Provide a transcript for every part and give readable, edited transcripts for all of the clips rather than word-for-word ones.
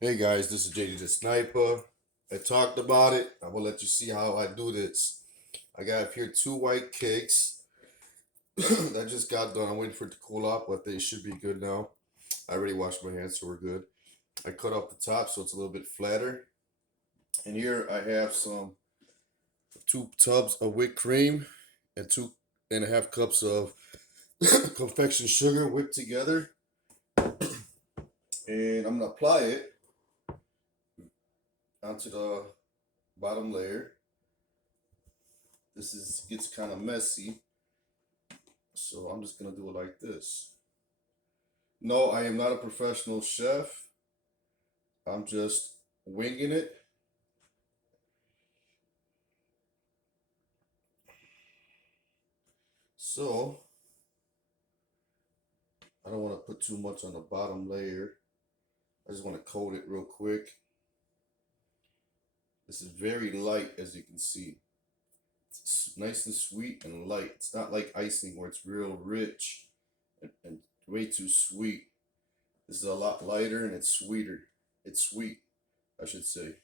Hey guys, this is JD the Sniper. I talked about it. I will let you see how I do this. I got here two white cakes that just got done. I'm waiting for it to cool off, but they should be good now. I already washed my hands, so we're good. I cut off the top so it's a little bit flatter. And here I have some 2 tubs of whipped cream and 2.5 cups of confection sugar whipped together. And I'm gonna apply it onto the bottom layer. This is gets kind of messy, so I'm just gonna do it like this. No, I am not a professional chef. I'm just winging it. So I don't want to put too much on the bottom layer. I just want to coat it real quick. This is very light, as you can see. It's nice and sweet and light. It's not like icing where it's real rich and way too sweet. This is a lot lighter and it's sweeter. It's sweet, I should say.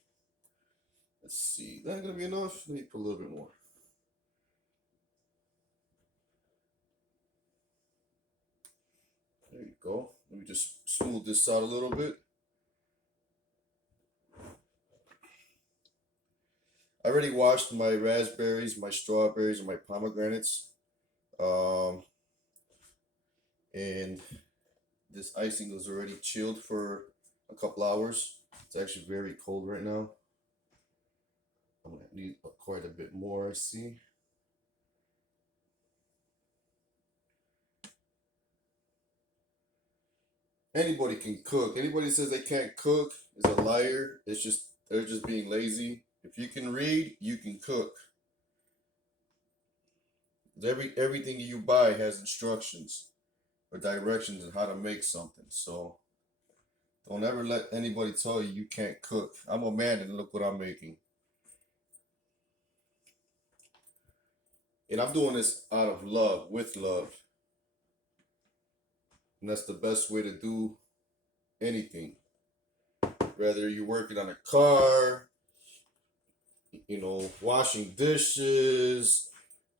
Let's see. That gonna be enough? Let me put a little bit more. There you go. Let me just smooth this out a little bit. I already washed my raspberries, my strawberries, and my pomegranates. Um, and this icing was already chilled for a couple hours. It's actually very cold right now. I'm gonna need quite a bit more, I see. Anybody can cook. Anybody says they can't cook is a liar. It's just they're just being lazy. If you can read, you can cook. Everything you buy has instructions or directions on how to make something. So don't ever let anybody tell you you can't cook. I'm a man and look what I'm making. And I'm doing this out of love, with love. And that's the best way to do anything. Whether you're working on a car, washing dishes,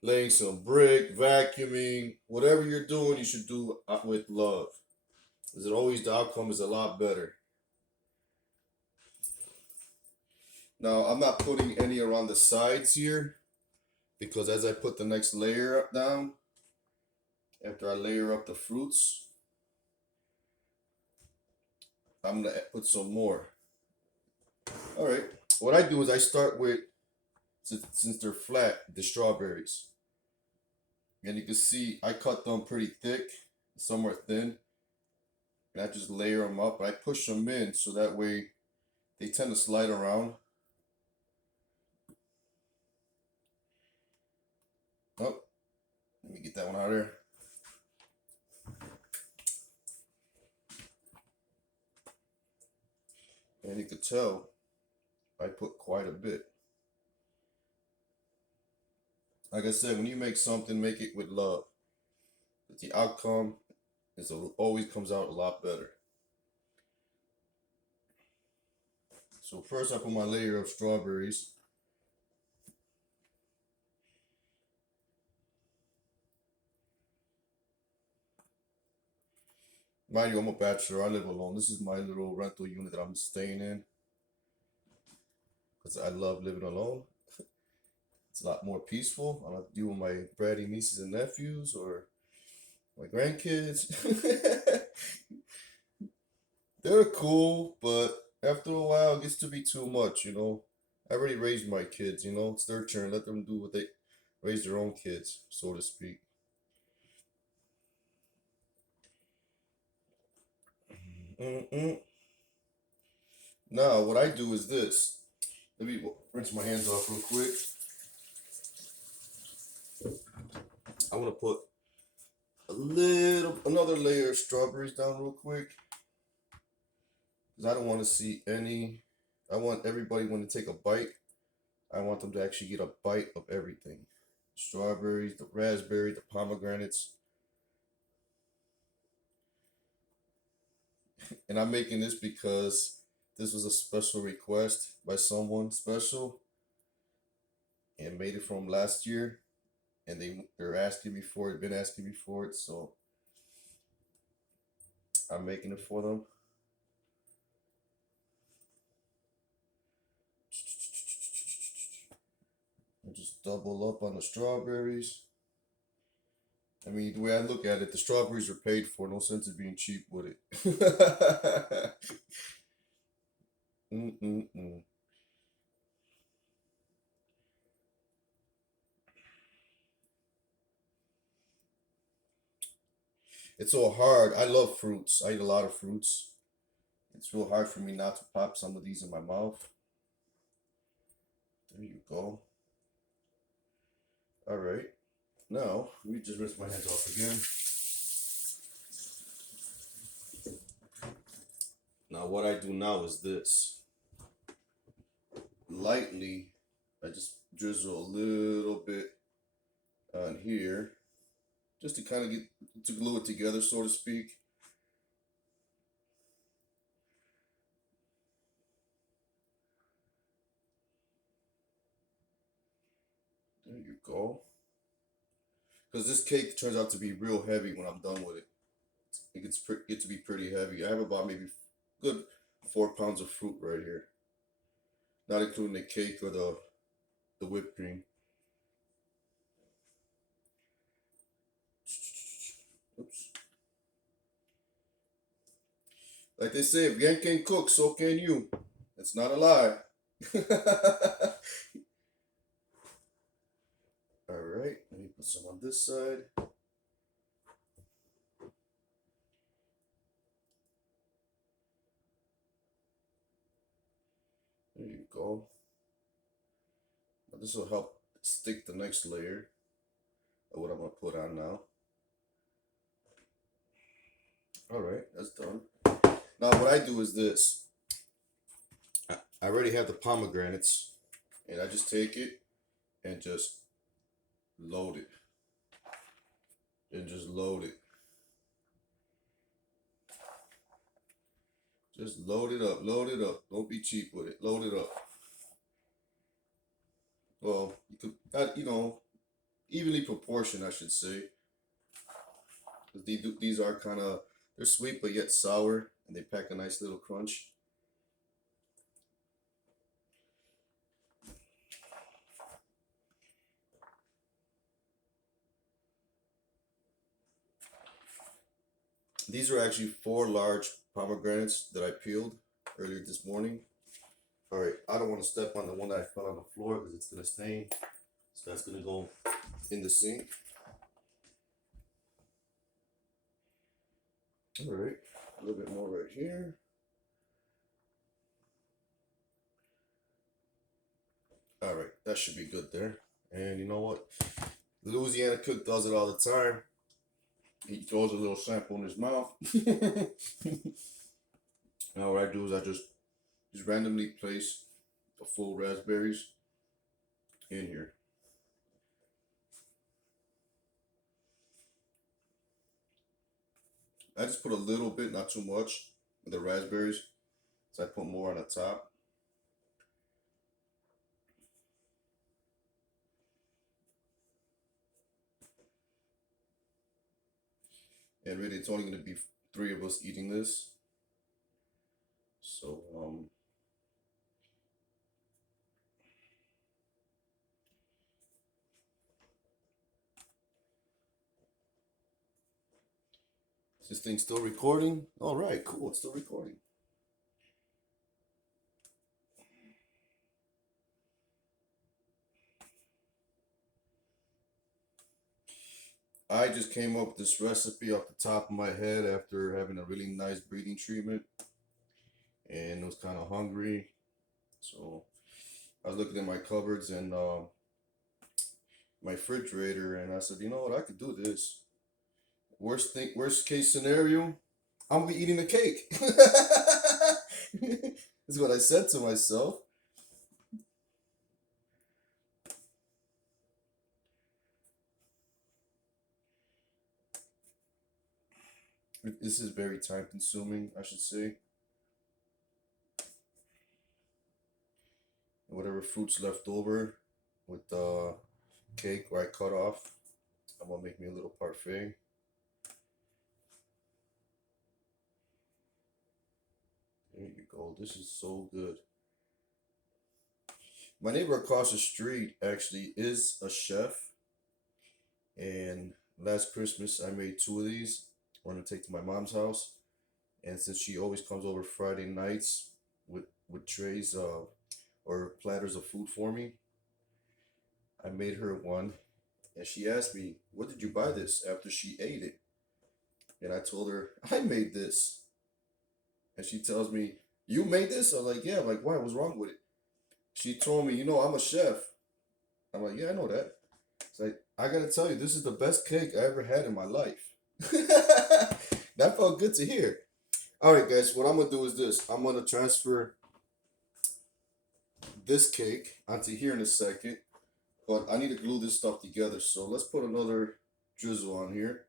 laying some brick, vacuuming, whatever you're doing, you should do with love. Because it always, the outcome is a lot better. Now, I'm not putting any around the sides here because as I put the next layer up down, after I layer up the fruits, I'm gonna put some more. All right. What I do is I start with, since they're flat, the strawberries. And you can see I cut them pretty thick, some are thin, and I just layer them up. I push them in so that way they tend to slide around. Oh, let me get that one out of there. And you can tell I put quite a bit. Like I said, when you make something, make it with love. But the outcome always comes out a lot better. So first I put my layer of strawberries. Mind you, I'm a bachelor. I live alone. This is my little rental unit that I'm staying in because I love living alone. It's a lot more peaceful. I don't have to deal with my bratty nieces and nephews or my grandkids. They're cool, but after a while, it gets to be too much. I already raised my kids. It's their turn. Let them do what they raise their own kids, so to speak. Mm-mm. Now, what I do is this. Let me rinse my hands off real quick. I want to put another layer of strawberries down real quick because I don't want to see any. I want everybody when they take a bite. I want them to actually get a bite of everything. Strawberries, the raspberry, the pomegranates. And I'm making this because this was a special request by someone special and made it from last year, and they're asking me for it, been asking me for it, so I'm making it for them. I just double up on the strawberries. I mean, the way I look at it, the strawberries are paid for. No sense of being cheap with it. Mm-mm-mm. It's so hard. I love fruits. I eat a lot of fruits. It's real hard for me not to pop some of these in my mouth. There you go. All right. Now, let me just rinse my hands off again. Now, what I do now is this. Lightly, I just drizzle a little bit on here, just to kind of get to glue it together, so to speak. There you go. Because this cake turns out to be real heavy when I'm done with it. It get to be pretty heavy. I have about maybe good 4 pounds of fruit right here, not including the cake or the whipped cream. Oops. Like they say, if Yan can cook, so can you. It's not a lie. All right, let me put some on this side. There you go. Now this will help stick the next layer of what I'm gonna put on now. All right, that's done. Now what I do is this. I already have the pomegranates, and I just take it and just load it. And just load it. Just load it up, load it up. Don't be cheap with it. Load it up. Well, you could, evenly proportioned, I should say. These are kind of, they're sweet but yet sour, and they pack a nice little crunch. These are actually 4 large pomegranates that I peeled earlier this morning. All right, I don't want to step on the one that I fell on the floor because it's gonna stain. So that's gonna go in the sink. All right, a little bit more right here. All right, that should be good there. And you know what? The Louisiana cook does it all the time. He throws a little sample in his mouth. Now what I do is I just randomly place the full raspberries in here. I just put a little bit, not too much, of the raspberries. So I put more on the top. And really, it's only going to be 3 of us eating this. So, is this thing still recording? All right, cool, it's still recording. I just came up with this recipe off the top of my head after having a really nice breathing treatment and was kind of hungry. So I was looking at my cupboards and my refrigerator, and I said, you know what, I could do this. Worst case scenario, I'm gonna be eating a cake. Is what I said to myself. This is very time consuming, I should say. And whatever fruit's left over with the cake where I cut off, I'm gonna make me a little parfait. There you go. This is so good. My neighbor across the street actually is a chef, and last Christmas I made two of these. I'm gonna take to my mom's house, and since she always comes over Friday nights with trays or platters of food for me, I made her one, and she asked me, "What did you buy this?" After she ate it, and I told her I made this, and she tells me, "You made this?" I'm like, "Yeah." I'm like, "Why? What's wrong with it?" She told me, I'm a chef. I'm like, "Yeah, I know that." It's like, I gotta tell you, this is the best cake I ever had in my life. That felt good to hear. All right, guys, what I'm gonna do is this. I'm gonna transfer this cake onto here in a second, but I need to glue this stuff together. So let's put another drizzle on here.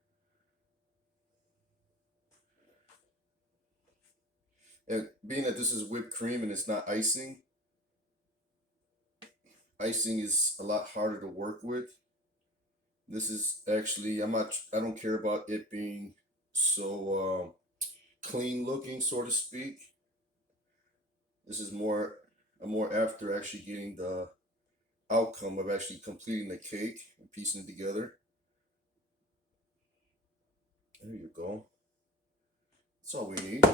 And being that this is whipped cream and it's not icing, icing is a lot harder to work with. This is actually, I don't care about it being so clean looking, so to speak. This is I'm more after actually getting the outcome of actually completing the cake and piecing it together. There you go. That's all we need.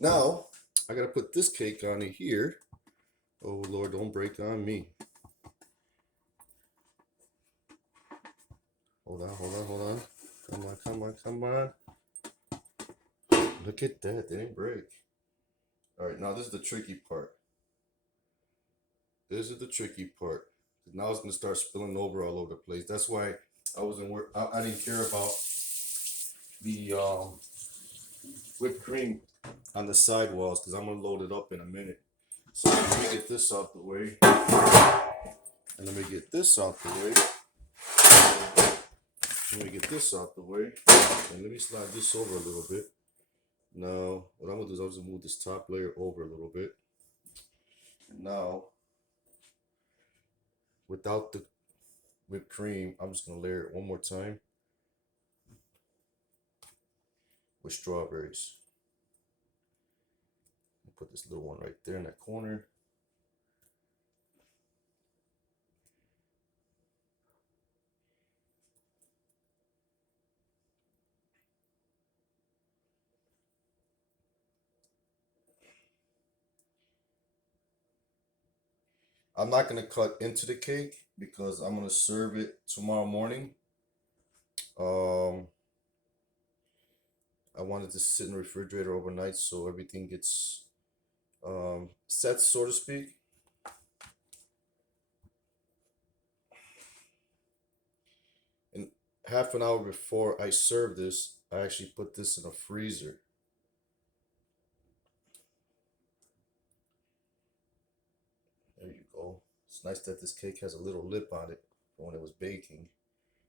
Now, I gotta put this cake on here. Oh Lord, don't break on me. Hold on, hold on, hold on. Come on, come on, come on. Look at that, they didn't break. All right, now this is the tricky part. This is the tricky part. Now it's gonna start spilling over all over the place. That's why I didn't care about the whipped cream on the sidewalls because I'm gonna load it up in a minute. So let me get this out the way, and let me get this out the way. Let me get this out the way, and let me slide this over a little bit. Now, what I'm gonna do is I'm just gonna move this top layer over a little bit. And now, without the whipped cream, I'm just gonna layer it one more time with strawberries. Put this little one right there in that corner. I'm not gonna cut into the cake because I'm gonna serve it tomorrow morning. Um, I wanted to sit in the refrigerator overnight so everything gets set, so to speak. And half an hour before I serve this, I actually put this in a freezer. There you go. It's nice that this cake has a little lip on it when it was baking.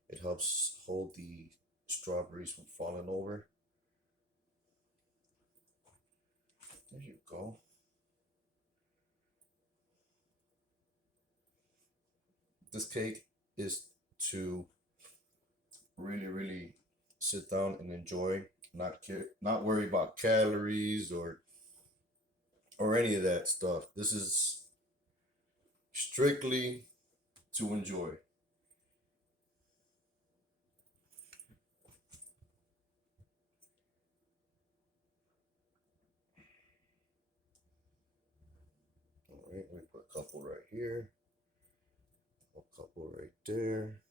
It helps hold the strawberries from falling over. There you go. This cake is to really, really sit down and enjoy, not worry about calories or any of that stuff. This is strictly to enjoy. All right, let me put a couple right here, a couple right there.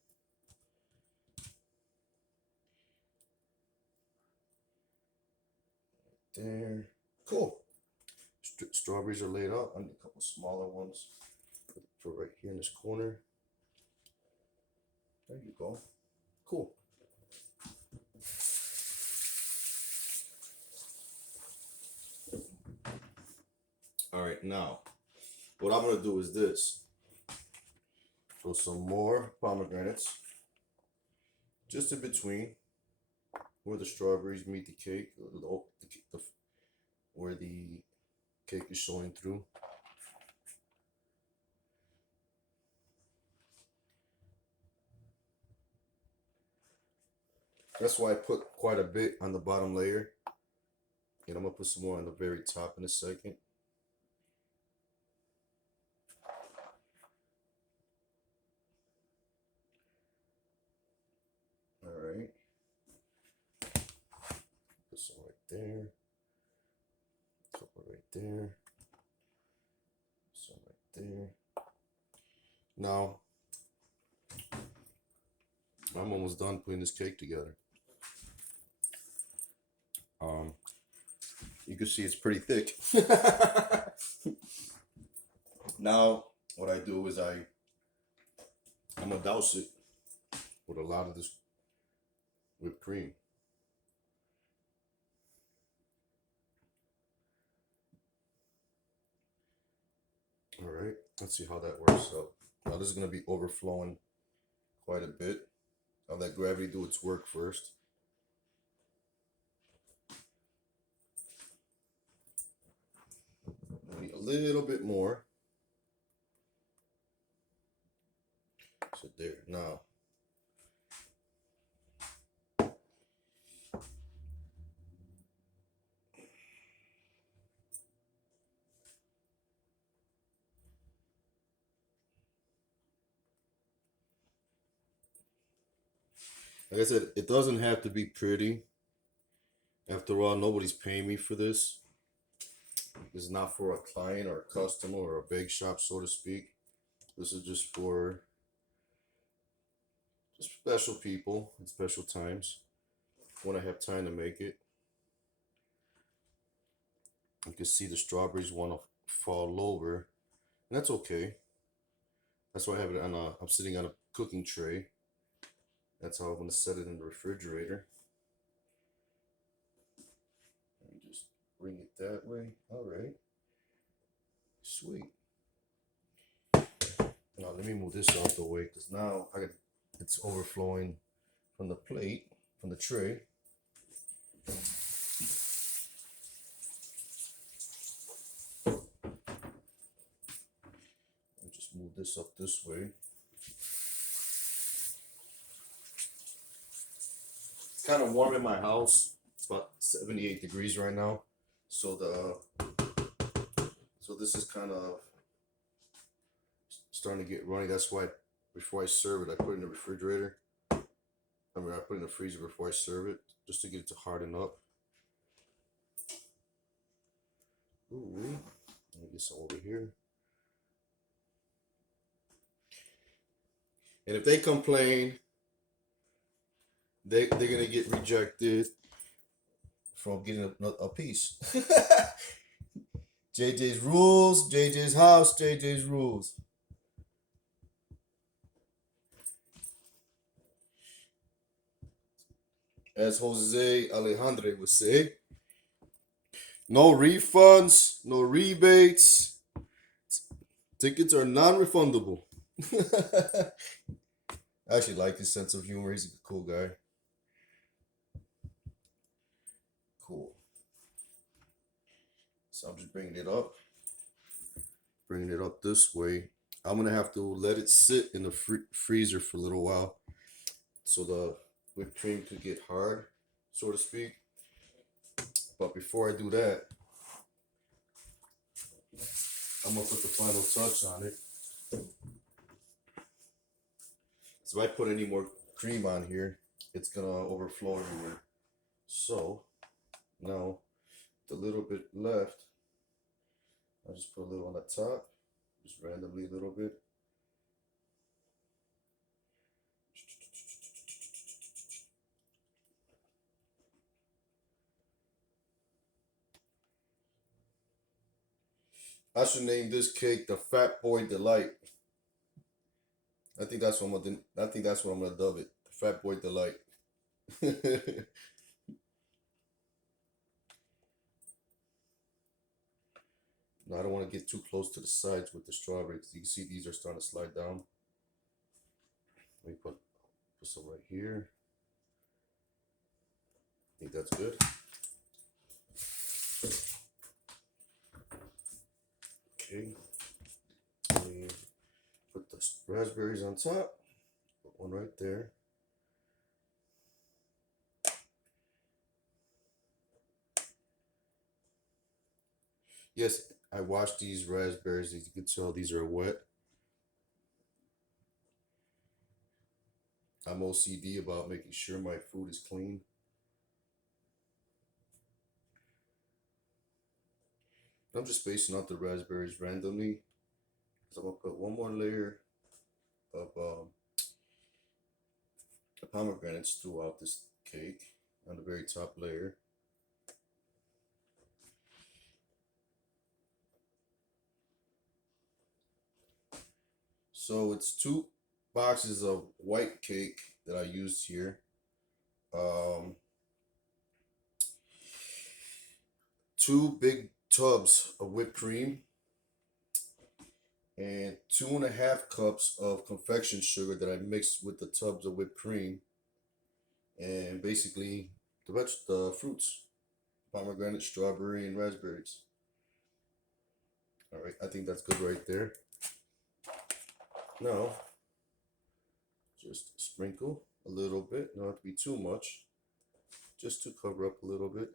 There. Cool. Strawberries are laid out. I need a couple smaller ones for right here in this corner. There you go. Cool. All right, now what I'm gonna do is this. Throw some more pomegranates just in between where the strawberries meet the cake, where the cake is showing through. That's why I put quite a bit on the bottom layer. And I'm gonna put some more on the very top in a second. All right. Put some right there. A couple right there. Some right there. Now, I'm almost done putting this cake together. You can see it's pretty thick. Now, what I do is I'm gonna douse it with a lot of this whipped cream. All right, let's see how that works out. Now this is gonna be overflowing quite a bit. I'll let gravity do its work first. I need a little bit more. So there, now. Like I said, it doesn't have to be pretty. After all, nobody's paying me for this. This is not for a client or a customer or a bake shop, so to speak. This is just for just special people at special times when I have time to make it. You can see the strawberries want to fall over, and that's okay. That's why I have it on a. I'm sitting on a cooking tray. That's how I'm gonna set it in the refrigerator. And just bring it that way. All right, sweet. Now let me move this out the way because now it's overflowing from the plate, from the tray. I'll just move this up this way. It's kind of warm in my house. It's about 78 degrees right now. So this is kind of starting to get runny. That's why before I serve it, I put it in the refrigerator. I put it in the freezer before I serve it, just to get it to harden up. Ooh, let me get some over here. And if they complain, they're gonna get rejected from getting a piece. JJ's rules, JJ's house, JJ's rules. As Jose Alejandre would say, no refunds, no rebates. Tickets are non-refundable. I actually like his sense of humor. He's a cool guy. Cool. So I'm just bringing it up. Bringing it up this way. I'm going to have to let it sit in the freezer for a little while so the whipped cream could get hard, so to speak. But before I do that, I'm going to put the final touch on it. So if I put any more cream on here, it's going to overflow everywhere. So now, the little bit left, I'll just put a little on the top, just randomly a little bit. I should name this cake the Fat Boy Delight. I think that's what I'm gonna dub it. The Fat Boy Delight. Now I don't want to get too close to the sides with the strawberries. You can see these are starting to slide down. Let me put some right here. I think that's good. Okay. Let me put the raspberries on top. Put one right there. Yes, I washed these raspberries. As you can tell, these are wet. I'm OCD about making sure my food is clean. I'm just spacing out the raspberries randomly. So I'm gonna put one more layer of pomegranates throughout this cake on the very top layer. So it's 2 boxes of white cake that I used here. Um, 2 big tubs of whipped cream and 2.5 cups of confection sugar that I mixed with the tubs of whipped cream, and basically the fruits, pomegranate, strawberry, and raspberries. All right, I think that's good right there. Now, just sprinkle a little bit. Don't have to be too much, just to cover up a little bit.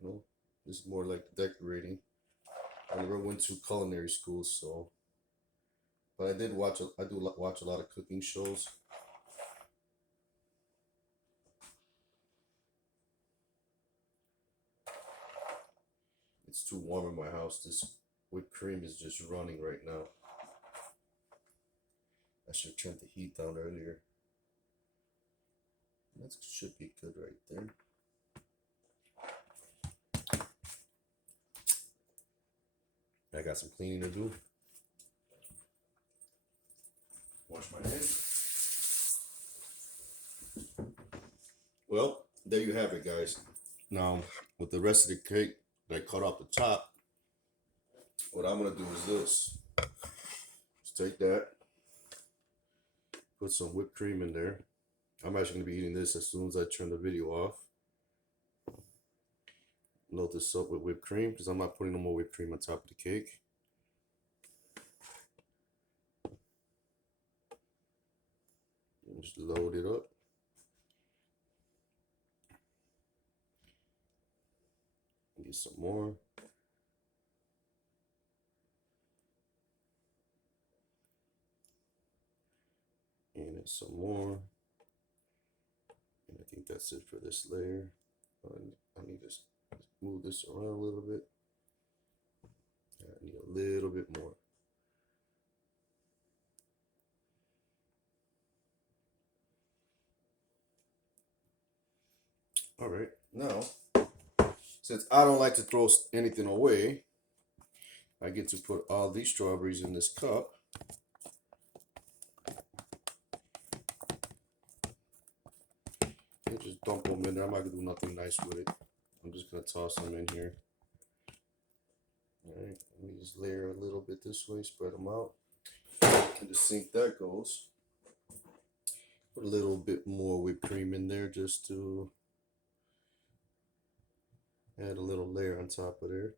You know, this is more like decorating. I never went to culinary school, so, but I did watch. I do watch a lot of cooking shows. It's too warm in my house. This whipped cream is just running right now. I should have turned the heat down earlier. That should be good right there. I got some cleaning to do. Wash my hands. Well, there you have it, guys. Now, with the rest of the cake that I cut off the top, what I'm gonna do is this. Just take that, put some whipped cream in there. I'm actually gonna be eating this as soon as I turn the video off. Load this up with whipped cream because I'm not putting no more whipped cream on top of the cake. And just load it up. Get some more. And then some more. And I think that's it for this layer. I need to move this around a little bit. I need a little bit more. All right, now, since I don't like to throw anything away, I get to put all these strawberries in this cup. And just dump them in there. I'm not gonna do nothing nice with it. I'm just gonna toss them in here. All right, let me just layer a little bit this way, spread them out. And the sink that goes. Put a little bit more whipped cream in there just to add a little layer on top of there.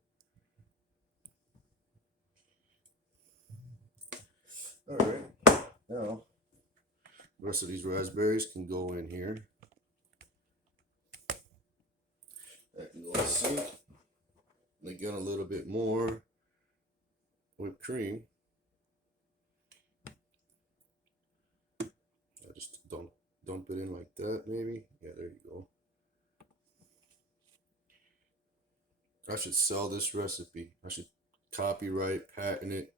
All right, now the rest of these raspberries can go in here. That can go in the sink. And again, a little bit more whipped cream. I just dump it in like that, maybe. Yeah, there you go. I should sell this recipe. I should copyright, patent it.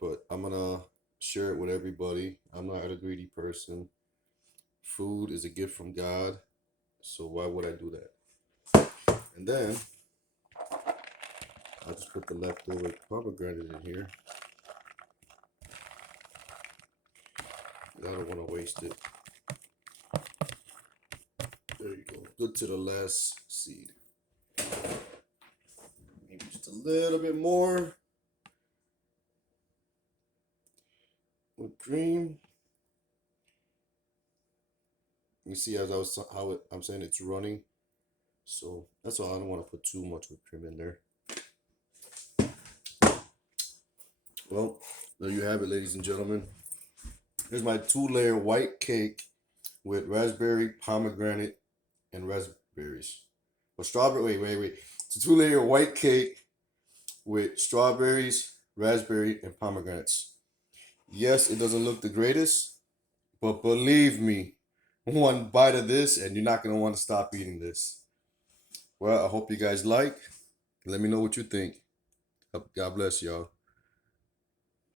But I'm gonna share it with everybody. I'm not a greedy person. Food is a gift from God, so why would I do that? And then I'll just put the leftover pomegranate in here. I don't want to waste it. There you go. Good to the last seed. Maybe just a little bit more with cream. You see, as I was I'm saying it's running, so that's all. I don't want to put too much whipped cream in there. Well, there you have it, ladies and gentlemen. Here's my 2-layer white cake with raspberry, pomegranate, and raspberries. Or strawberry. Wait. It's a 2-layer white cake with strawberries, raspberry, and pomegranates. Yes, it doesn't look the greatest, but believe me, one bite of this and you're not gonna want to stop eating this. Well, I hope you guys like. Let me know what you think. God bless y'all.